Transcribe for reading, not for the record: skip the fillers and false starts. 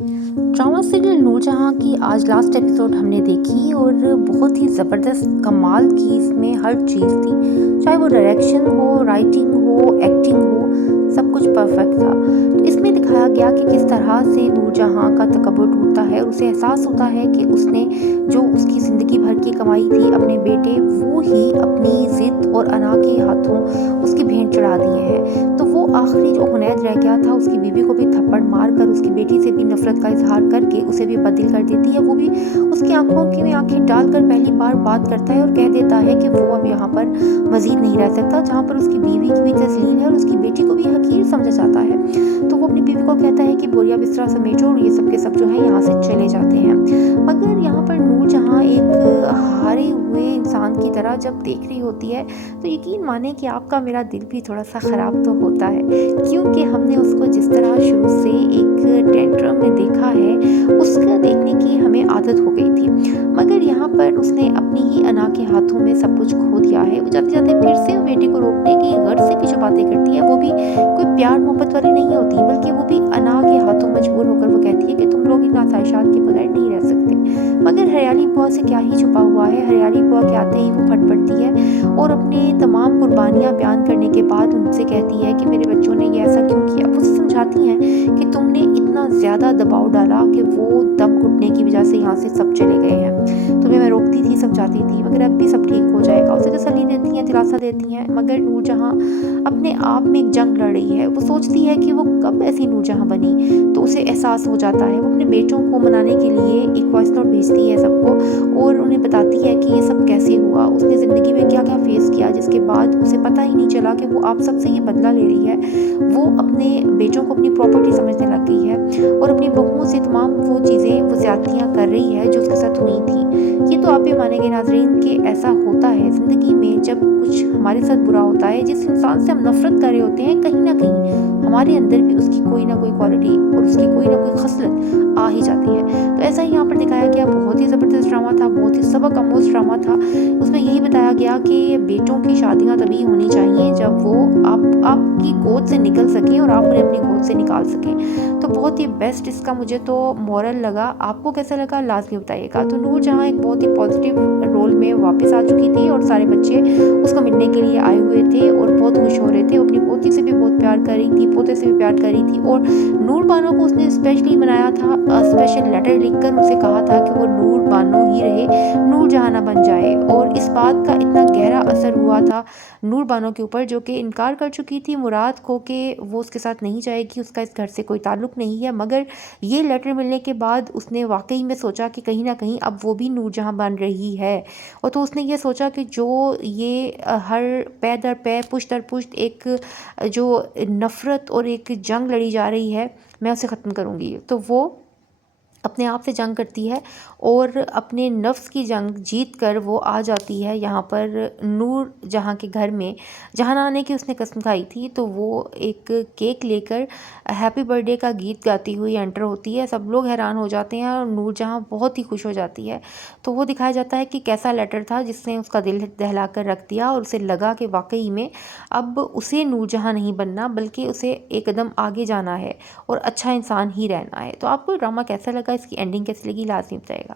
Drama serial Noorjahan की आज last episode हमने देखी और बहुत ही ज़बरदस्त कमाल की इसमें हर चीज़ थी। चाहे वो डायरेक्शन हो, राइटिंग हो, एक्टिंग हो, सब कुछ परफेक्ट था। तो इसमें दिखाया गया कि किस तरह से नूरजहाँ का तकब्बुर टूटता है और उसे एहसास होता है कि उसने जो उसकी ज़िंदगी भर की कमाई थी अपने बेटे, वो ही अपनी ज़िद और अना के हाथों उसकी भेंट चढ़ा दिए हैं। तो वो आखिरी जो हुनैद रह गया था, उसकी बीवी को भी थप्पड़ मारकर उसकी बेटी से भी नफ़रत का इज़हार करके उसे भी बददिल कर देती है। वो भी उसकी आँखों की में आँखें डालकर पहली बार बात करता है और कह देता है कि वो अब यहाँ पर मज़ीद नहीं रह सकता, जहाँ पर उसकी बीवी की भी तस्लील है और उसकी बेटी को भी हक़ीर समझा जाता है। तो वो अपनी बीवी को कहता है कि बोरिया बिस्तरा समेटो और ये सब के सब जो हैं यहाँ से चले जाते हैं। मगर यहाँ पर नूरजहाँ एक हारे हुए इंसान की तरह जब देख रही होती है, तो यकीन माने कि आपका मेरा दिल भी थोड़ा-सा ख़राब तो होता है, क्योंकि हमने उसको जिस तरह शुरू से एक टेंट्रम में देखा है, उसका देखने की हमें आदत हो गई थी। मगर यहाँ पर उसने अपनी ही अना के हाथों में सब कुछ खो दिया है। वो जाते-जाते फिर से बेटे को रोकने की गर्ज से भी जो बातें करती है, वो भी कोई प्यार मोहब्बत वाली नहीं होती, बल्कि वो भी अना के हाथों मजबूर होकर वो कहती है कि तुम लोग इन आसाइशात के बगैर नहीं रह सकते। मगर हरियाली बुआ से क्या ही छुपा हुआ है, हरियाली बुआ के आते ही वो फट पड़ती है और अपने तमाम कुर्बानियाँ बयान करने के बाद उनसे कहती है कि मेरे बच्चों ने ये ऐसा क्यों किया। वो समझाती हैं कि तुमने इतना ज़्यादा दबाव डाला कि वो दम घुटने की वजह से यहाँ से सब चले गए हैं। तुम्हें मैं रोकती थी, समझाती थी, मगर अब भी सब ठीक हो जाएगा। उसे तसल्ली देती हैं, दिलासा देती हैं, मगर नूरजहाँ अपने आप में एक जंग लड़ रही है। वो सोचती है कि वो कब ऐसी नूरजहाँ बनी, तो उसे एहसास हो जाता है। वो अपने बेटों को मनाने के लिए एक वॉइस नोट भेजती है सबको और उन्हें बताती है कि ये सब कैसे हुआ, उसने ज़िंदगी में क्या-क्या फ़ेस किया, जिसके बाद उसे पता ही नहीं चला कि वो आप सबसे ये बदला ले रही है। वो अपने बेटों को अपनी प्रॉपर्टी समझने लग गई है और अपनी बहुओं से तमाम वो चीज़ें, वो ज़्यादतियाँ कर रही है जो उसके साथ हुई थी। ये तो आप भी मानेंगे नाज़रीन कि ऐसा होता है ज़िंदगी में, जब कुछ हमारे साथ बुरा होता है, जिस इंसान से हम नफ़रत कर रहे होते हैं, कहीं न कहीं हमारे अंदर भी उसकी कोई ना कोई क्वालिटी और उसकी कोई ना कोई ख़सलत आ ही जाती है। तो ऐसा ही यहाँ पर दिखाया गया। बहुत ही ज़बरदस्त ड्रामा था, बहुत ही सबक आमोज़ ड्रामा था। उसमें यही बताया गया कि बेटों की शादियाँ तभी होनी चाहिए जब वो आपकी गोद से निकल सकें और आप उन्हें अपनी गोद से निकाल सकें। तो बहुत ही बेस्ट इसका मुझे तो मोरल लगा। आपको कैसा लगा लाज़मी बताइएगा। तो नूरजहाँ एक बहुत ही पॉजिटिव रोल में वापस आ चुकी थी और सारे बच्चे उसको मिलने के लिए आए हुए थे और बहुत खुश हो रहे थे। वो अपनी पोती से भी बहुत प्यार कर रही थी, पोते से भी प्यार कर रही थी और नूर बानो को उसने स्पेशली बनाया था, स्पेशल लेटर लिखकर उनसे कहा था कि वो नूर बानो ही रहे, नूरजहाँ ना बन जाए। और इस बात का इतना गहरा असर हुआ था नूर बानो के ऊपर, जो कि इनकार कर चुकी थी मुराद को कि वो उसके साथ नहीं जाएगी, उसका इस घर से कोई ताल्लुक़ नहीं है। मगर ये लेटर मिलने के बाद उसने वाक़ई में सोचा कि कहीं न कहीं अब वो भी नूरजहाँ बन रही है। और तो उसने ये सोचा कि जो ये हर पै दर पै, पुश्त दर पुश्त एक जो नफ़रत और एक जंग लड़ी जा रही है, मैं उसे ख़त्म करूँगी। तो वो अपने आप से जंग करती है और अपने नफ्स की जंग जीत कर वो आ जाती है यहाँ पर नूरजहाँ के घर में। जहाँ आने की उसने कसम खाई थी, तो वो एक केक लेकर हैप्पी बर्थडे का गीत गाती हुई एंटर होती है। सब लोग हैरान हो जाते हैं और नूरजहाँ बहुत ही खुश हो जाती है। तो वो दिखाया जाता है कि कैसा लेटर था जिसने उसका दिल दहला कर रख दिया और उसे लगा कि वाक़ई में अब उसे नूरजहाँ नहीं बनना, बल्कि उसे एक कदम आगे जाना है और अच्छा इंसान ही रहना है। तो आपको ड्रामा कैसा लगा, इसकी एंडिंग कैसी लगी, लाज़मी बताइएगा।